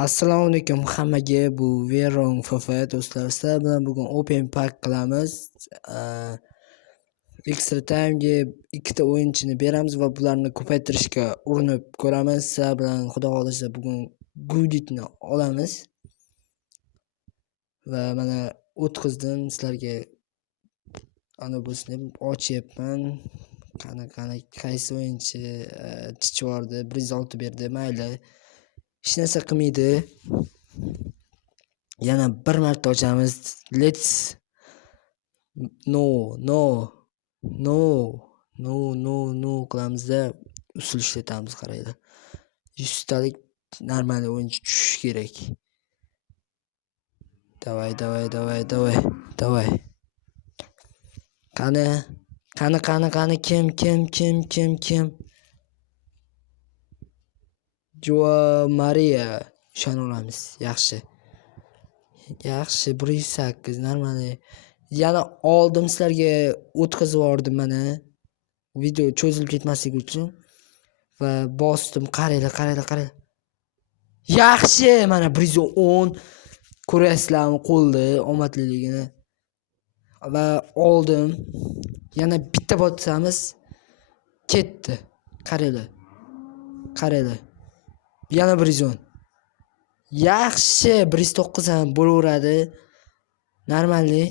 Assalomu alaykum hammaga. Bu Veron FF do'stlar. Sizlar bilan bugun open pack qilamiz. Extra time'ga ikkita o'yinchini beramiz va bularni ko'paytirishga urinib ko'ramiz. Sizlar bilan xudo xolisa bugun Guditni olamiz. Va mana o'tkazdim sizlarga. Ana bo'lsin deb ochyapman. Qani qaysi o'yinchi chichivordi, 106 berdi, mayli. Hech narsa qilmaydi. Yana bir marta ochamiz. No qilamizda usul ishlatamiz, qaranglar. 100 talik normal o'yinchi tushishi kerak. Davay. Qani kim? Joao Maria ishona olamiz. Yaxshi 108 normal. Yana oldim, sizlarga o'tkazib yubordim mana. Video cho'zilib ketmasligi uchun va bosdim. Qaranglar. Yaxshi, mana 110 ko'rasizlarmi qo'lda omadliligini. Va oldim. Yana bitta botsamiz ketdi. Qaranglar. Yana 110. Yaxshi, 109 ham bo'laveradi. Normalli.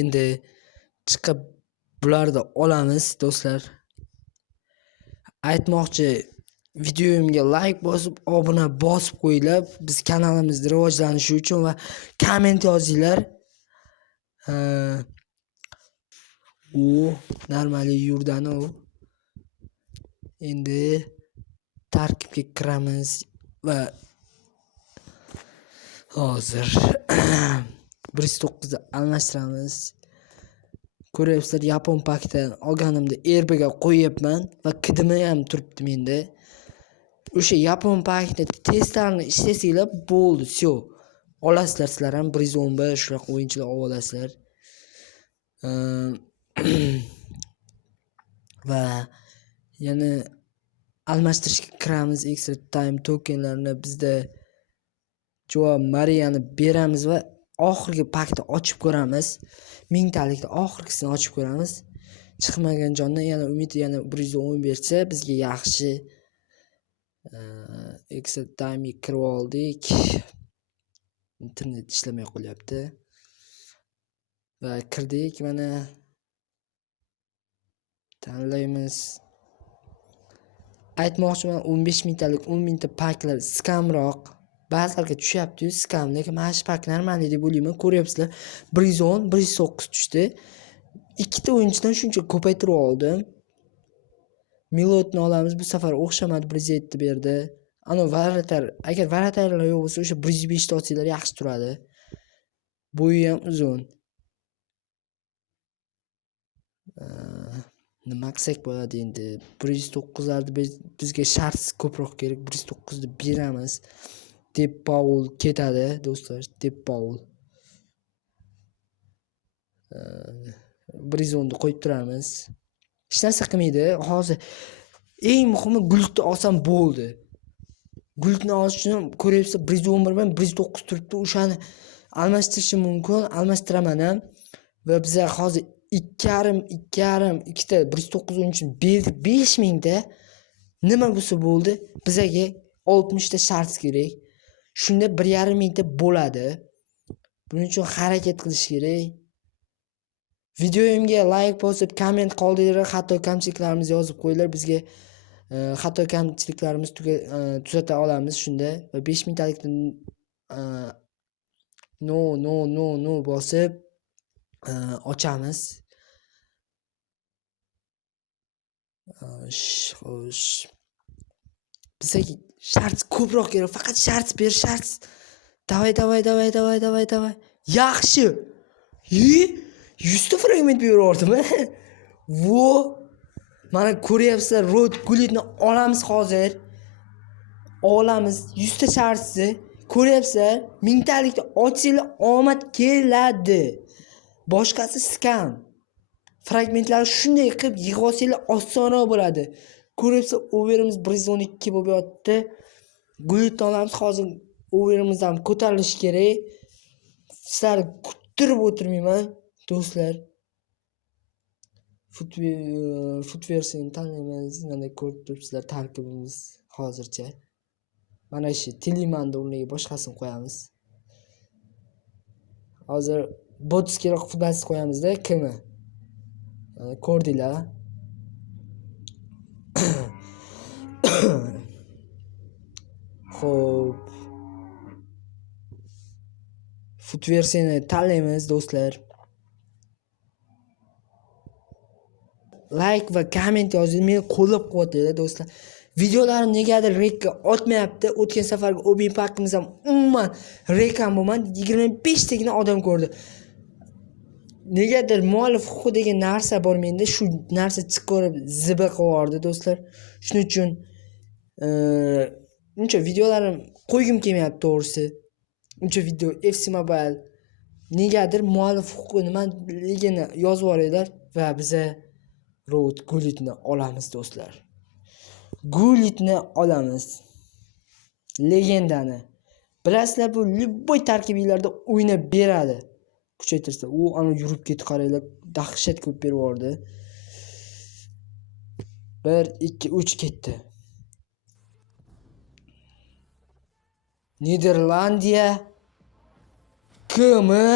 Endi chiqib bularni olamiz do'stlar. Aytmoqchi, videomga like bosib, obuna bosib qo'yinglar. Biz kanalimizni rivojlanishi uchun va komment yozinglar. U normali yurdan u. Endi tarkibga kiramiz va hozir 109 da almashtiramiz. Ko'ryapsizlar, yapon pakdan olganimda erbiga qo'yibman va kidimi ham turibdi menda. O'sha yapon pakda testlarni ishlasanglar bo'ldi, всё. Olasizlar sizlar ham 111 shunaqa o'yinchilar olasizlar. Va yana almashtirishga kiramiz. Extra time tokenlarni bizda Joao Mariani beramiz va oxirgi pakni ochib ko'ramiz. 1000 talikda oxirgisini ochib ko'ramiz. Chiqmagan jondan yana umid, yana 110 bersa bizga yaxshi. Extra time kirib oldik. Internet ishlamay qolyapti. Va kirdik, mana tanlaymiz. Aytmoqchiman, 15000 talik 10000 ta paklar skamroq. Ba'zilarga tushyapti, skam, lekin mana shu pak normalniy deb o'ylayman. Ko'ryapsizlar, 110, 109 tushdi. Ikkita o'yinchidan shuncha ko'paytirib oldim. Milotni olamiz. Bu safar o'xshamadi, 107 berdi. Ana Varatar, agar Varatarlar yo'q bo'lsa, o'sha 105 ta olsanglar yaxshi turadi. Bo'yi ham uzun. Nima qilsak bo'ladi endi? 109 larni bizga shart ko'proq kerak. 109 ni beramiz. Deb Paul ketadi do'stlar, Deb Paul. 110 ni qo'yib turamiz. Hech narsa qilmaydi. Hozir eng muhimi gultni olsam bo'ldi. Gultni olish uchun ko'ryapsiz, 111 bilan 109 turibdi. O'shani almashtirishim mumkin, almashtiraman ham. Va biz hozir 2,5 ikkita 109 o'yinchini berdik 5000 ta. Nima bo'lsa bo'ldi, bizga 60 ta shart kerak. Shunda 1,5 ta bo'ladi. Buning uchun harakat qilish kerak. Videomga like bosib, komment qoldiringlar, xato kamchiliklarimizni yozib qo'yinglar. Bizga xato kamchiliklarimizni tuzata olamiz shunda. Va 5000 talikdan no bosib ochamiz. Xo'sh. Bizga shart ko'proq kerak. Faqat shart ber, shart. Davay. Yaxshi. 100 ta fragment berardim. Vo. Mana ko'ryapsizlar, Road Gulitni olamiz hozir. Olamiz 100 ta shartsi. Ko'ryapsizlar, 1000 talikda ochsanglar omad keladi. Boshqasi skam. Fragmentlarni shunday qilib yig'ib olsanglar osonroq bo'ladi. Ko'ryapsiz, overimiz 112 bo'lib yotdi. Gulitni olamiz. Hozir overimiz ham ko'tarilishi kerak. Sizlar kuttirib o'tirmayman, do'stlar. Footwears'ini tanlaymiz. Mana ko'rib turibsizlar tarkibimiz hozircha. Mana shu Tilimanni o'rniga boshqasini qo'yamiz. Hozir botskiroq futbolchi qo'yamizda, kimi? Ko'rdinglar. Xo'p. Footwears'ini tanlaymiz, do'stlar. Like va komment yozing, meni qo'llab-quvvatlaydi, do'stlar. Videolarim negadir rekka otmayapti. O'tgan safargi open pakimiz ham umuman rekam bo'lmadi. 25 tagina odam ko'rdi. Negadir muallif huquqi degan narsa bor menda. Shu narsa chiqarib ziba qilib do'stlar. Shuning uchun uncha videolarim qo'ygim kelmayapti, to'g'risi. Uncha video FC Mobile negadir muallif huquqi nimaligini yozib yuboradilar va biza Road Gulitni olamiz, do'stlar. Gulitni olamiz. Legendani. Bilasizlar, bu любой tarkiblarda o'ynab beradi. Kuchaytirsa, u ana yurib ketib qaranglar, dahshat ko'p berib yubordi. 1 2 3 ketdi. Niderlandiya kimi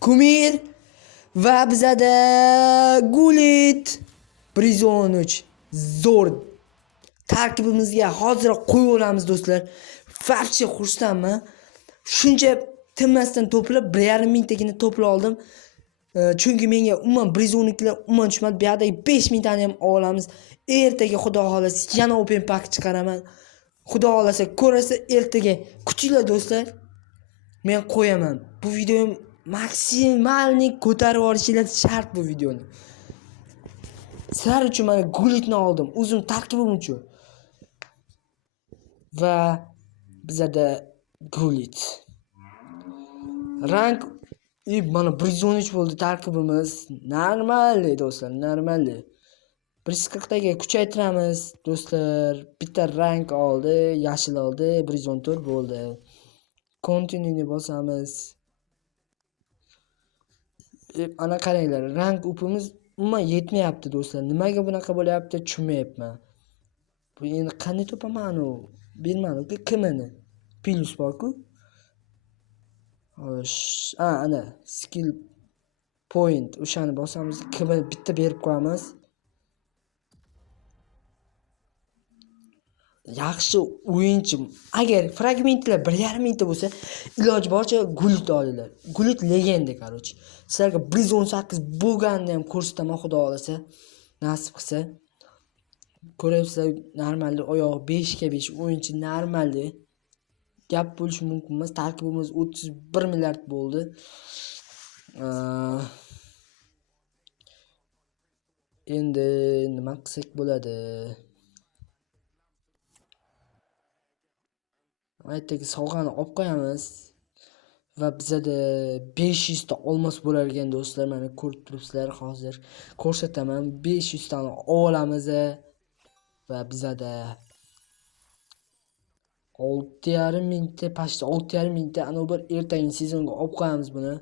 Kumir va bizada Gullit 113 zo'r tarkibimizga hozir qo'yib olamiz, do'stlar. Farchi xursandman. Shuncha tinmasdan to'plab 1,5 mingtagina to'plab oldim. Chunki menga umuman 112 lar umuman tushmadi. Bu yerda 5 mingtani ham olamiz. Ertaga xudo xolasa yana open pack chiqaraman. Xudo xolasa ko'rasa ertaga kutinglar, do'stlar. Men qo'yaman. Bu videoni maksimalni ko'tarib olishinglar shart bu videoni. Sizlar uchun mana Gulitni oldim. O'zim tarkibim uchun. Va bizada Gullit. Rank mana 113 bo'ldi tarkibimiz. Normalli, do'stlar, normalli. 140 taga kuchaytiramiz, do'stlar. Bitta rank oldi, yashil oldi, 114 bo'ldi. Continue'ni bosamiz. Ana qaranglar, rank upimiz umuman yetmayapti, do'stlar. Nimaga bunaqa bo'lyapti, tushunmayapman. Bu endi qanday topaman u? Bilmadim-ku, kimini? Plus borku. Xo'sh, ana skill point o'shani bosamiz, kimi bitta berib qo'yamiz. Yaxshi o'yinchi. Agar fragmentlar 1,5 mingta bo'lsa, iloji boricha Gullit olinglar. Gullit legenda, короче. Sizlarga 118 bo'lganini ham ko'rsataman, xudo xolasa. Nasib qilsa. Ko'ryapsizlar, normalda oyog'i 5 ga 5 o'yinchi normalda. Gap bo'lishi mumkin emas. Tarkibimiz 31 milliard bo'ldi. Endi nima qilsak bo'ladi? Aytdagi sovg'ani olib qo'yamiz va bizada 500 ta olmos bo'lar ekan, do'stlar. Mana ko'rib turibsizlar, hozir ko'rsataman. 500 tani olamiz va bizada 6,5 mingta, pashta 6,5 mingta ana bir ertangi sezonga olib qo'yamiz buni.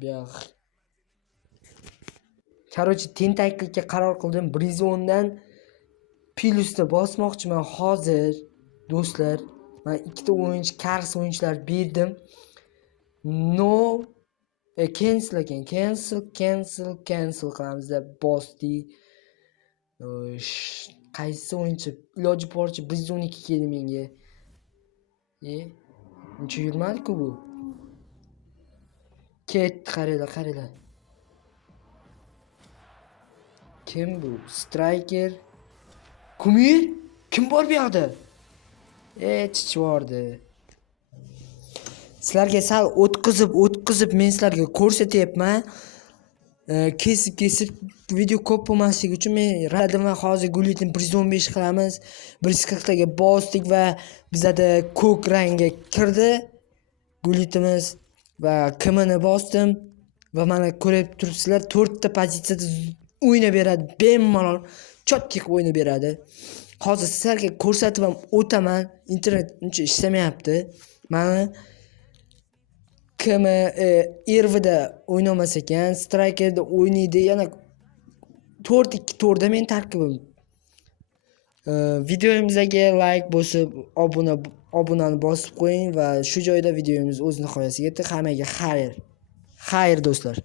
Buyoq короче, tentaklikka qaror qildim. Brizondan Plusda bosmoqchiman hozir, do'stlar. Men ikkita o'yinchi, kars o'yinchilar berdim. No cancel ekan. Cancel qilamiz deb bosdi. Qaysi o'yinchi iloji boricha 112 keldi menga. Uncha yurmadi-ku bu. Ketdi, qaranglar. Kim bu? Striker. Kumir? Kim bor bu yoqda? Chichvordi. Sizlarga sal o'tkazib men sizlarga ko'rsatyapman. Kesib video ko'p bo'lmasligi uchun men radim va hozir Gulitni 115 qilamiz. 140 taga bosdik va bizada ko'k rangga kirdi Gulitimiz va kimini bosdim va mana ko'rib turibsizlar, 4 ta pozitsiyada o'ynab beradi, bemalol chotdek o'ynab beradi. Hozir sizlarga ko'rsatib ham o'taman. Internet uncha ishlamayapti. Mana kim Ervida o'ynamas ekan, Strikerda o'ynaydi. Yana 4-2-4 da men tarkibim. Videomizga like bosib, obunani bosib qo'ying va shu joyda videomiz o'z nihoyasiga yetdi. Hammaga xayr. Xayr do'stlar.